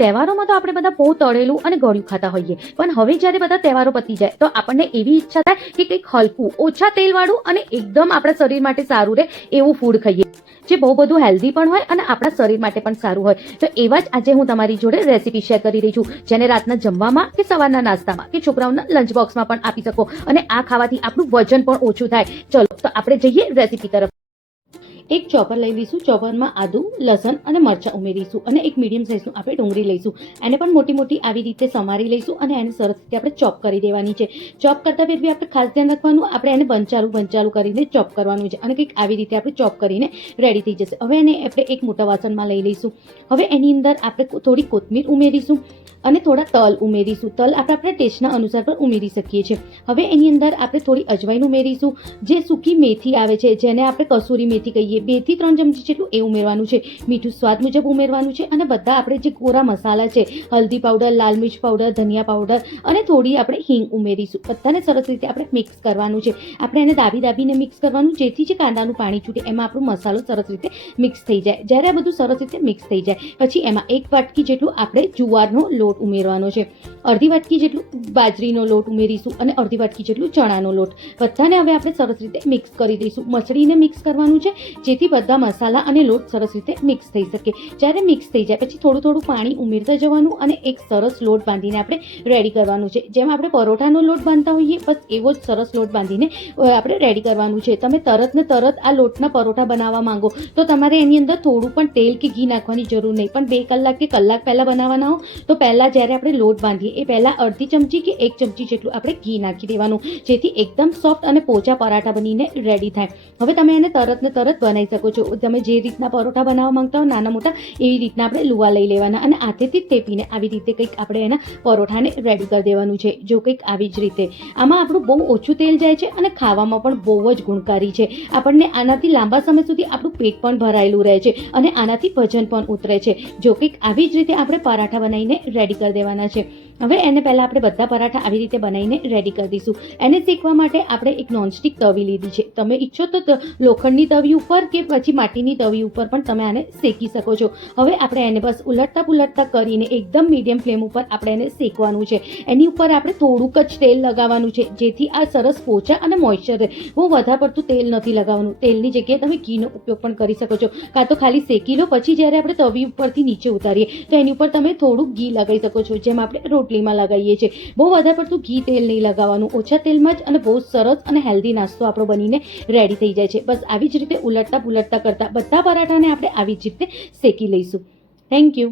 તહેવારોમાં તો આપણે બધા બહુ તળેલું અને ગળ્યું ખાતા હોઈએ. પણ હવે જ્યારે બધા તહેવારો પતી જાય, તો આપણને એવી ઈચ્છા થાય કે કંઈક હલકું, ઓછા તેલવાળું અને એકદમ આપણા શરીર માટે સારું રહે એવું ફૂડ ખાઈએ. જે બહુ બધું હેલ્ધી પણ હોય અને આપણા શરીર માટે પણ સારું હોય. તો એવા જ આજે હું તમારી જોડે રેસીપી શેર કરી રહી છું. જેને રાતના જમવામાં કે સવારના નાસ્તામાં કે છોકરાઓના લંચ બોક્સમાં પણ આપી શકો. અને આ ખાવાથી આપણું વજન પણ ઓછું થાય. ચલો, તો આપણે જઈએ રેસીપી તરફ. એક ચોપર લઈ લઈશું. ચોપરમાં આદુ, લસણ અને મરચાં ઉમેરીશું અને એક મીડિયમ સાઇઝનું આપણે ડુંગળી લઈશું. એને પણ મોટી મોટી આવી રીતે સમારી લઈશું અને એને સરસ રીતે આપણે ચોપ કરી દેવાની છે. ચોપ કરતાં ફેર બી આપણે ખાસ ધ્યાન રાખવાનું, આપણે એને બંચાલું બંચાલું કરીને ચોપ કરવાનું છે અને કંઈક આવી રીતે આપણે ચોપ કરીને રેડી થઈ જશે. હવે એને આપણે એક મોટા વાસણમાં લઈ લઈશું. હવે એની અંદર આપણે થોડી કોથમીર ઉમેરીશું અને થોડા તલ ઉમેરીશું. તલ આપણે આપણા ટેસ્ટના અનુસાર પણ ઉમેરી શકીએ છીએ. હવે એની અંદર આપણે થોડી અજવાઈન ઉમેરીશું. જે સૂકી મેથી આવે છે, જેને આપણે કસૂરી મેથી કહીએ બેથી ત્રણ ચમચી જેટલું એ ઉમેરવાનું છે. મીઠું સ્વાદ મુજબ ઉમેરવાનું છે અને બધા આપણે જે કોરા મસાલા છે, હલ્દી પાવડર, લાલ મિર્ચ પાવડર, ધનિયા પાવડર અને થોડી આપણે હિંગ ઉમેરીશું. બધાને સરસ રીતે આપણે મિક્સ કરવાનું છે. આપણે એને દાબી દાબીને મિક્સ કરવાનું, જેથી જે કાંદાનું પાણી છૂટે, એમાં આપણો મસાલો સરસ રીતે મિક્સ થઈ જાય. જ્યારે આ બધું સરસ રીતે મિક્સ થઈ જાય, પછી એમાં એક વાટકી જેટલું આપણે જુવારનો લોટ ઉમેરવાનો છે. અડધી વાટકી જેટલું બાજરીનો લોટ ઉમેરીશું અને અડધી વાટકી જેટલું ચણાનો લોટ. બધાને હવે આપણે સરસ રીતે મિક્સ કરી દઈશું. મછળીને મિક્સ કરવાનું છે. જેથી બધા મસાલા અને લોટ સરસ રીતે મિક્સ થઈ શકે. જ્યારે મિક્સ થઈ જાય, પછી થોડું થોડું પાણી ઉમેરતા જવાનું અને એક સરસ લોટ બાંધીને આપણે રેડી કરવાનું છે. જેમ આપણે પરોઠાનો લોટ બાંધતા હોઈએ, બસ એવો જ સરસ લોટ બાંધીને આપણે રેડી કરવાનું છે. તમે તરત ને તરત આ લોટના પરોઠા બનાવવા માંગો, તો તમારે એની અંદર થોડું પણ તેલ કે ઘી નાખવાની જરૂર નહીં. પણ બે કલાક કે કલાક પહેલાં બનાવવાના હો, તો પહેલાં જ્યારે આપણે લોટ બાંધીએ, એ પહેલાં અડધી ચમચી કે એક ચમચી જેટલું આપણે ઘી નાખી દેવાનું, જેથી એકદમ સોફ્ટ અને પોચા પરાઠા બનીને રેડી થાય. હવે તમે એને તરત ને તરત બનાવી શકો છો. તમે જે રીતના પરોઠા બનાવવા માંગતા હો, નાના મોટા, એવી રીતના આપણે લુવા લઈ લેવાના અને હાથેથી જ તેપીને આવી રીતે કંઈક આપણે એના પરોઠાને રેડી કરી દેવાનું છે. જો કંઈક આવી જ રીતે. આમાં આપણું બહુ ઓછું તેલ જાય છે અને ખાવામાં પણ બહુ જ ગુણકારી છે. આપણને આનાથી લાંબા સમય સુધી આપણું પેટ પણ ભરાયેલું રહે છે અને આનાથી વજન પણ ઉતરે છે. જો કંઈક આવી જ રીતે આપણે પરાઠા બનાવીને રેડી કરી દેવાના છે. હવે એને પહેલાં આપણે બધા પરાઠા આવી રીતે બનાવીને રેડી કરી દઈશું. એને શેકવા માટે આપણે એક નોનસ્ટિક તવી લીધી છે. તમે ઈચ્છો તો લોખંડની તવી ઉપર કે પછી માટીની તવી ઉપર પણ તમે આને શેકી શકો છો. હવે આપણે એને બસ ઉલટતા પુલટતા કરીને એકદમ મીડિયમ ફ્લેમ ઉપર આપણે એને શેકવાનું છે. એની ઉપર આપણે થોડુંક જ તેલ લગાવવાનું છે, જેથી આ સરસ પોચા અને મોઇશ્ચર રહે. બહુ વધારે પડતું તેલ નથી લગાવવાનું. તેલની જગ્યાએ તમે ઘીનો ઉપયોગ પણ કરી શકો છો. કાં તો ખાલી શેકી લો, પછી જ્યારે આપણે તવી ઉપરથી નીચે ઉતારીએ, તો એની ઉપર તમે થોડુંક ઘી લગાવી શકો છો. જેમ આપણે રોટલીમાં લગાવીએ છીએ. બહુ વધારે પડતું ઘી તેલ નહીં લગાવવાનું. ઓછા તેલમાં જ અને બહુ સરસ અને હેલ્ધી નાસ્તો આપણો બનીને રેડી થઈ જાય છે. બસ આવી જ રીતે ઉલટતા પુલટતા કરતા બધા પરાઠાને આપણે આવી જ રીતે શેકી લઈશું. Thank you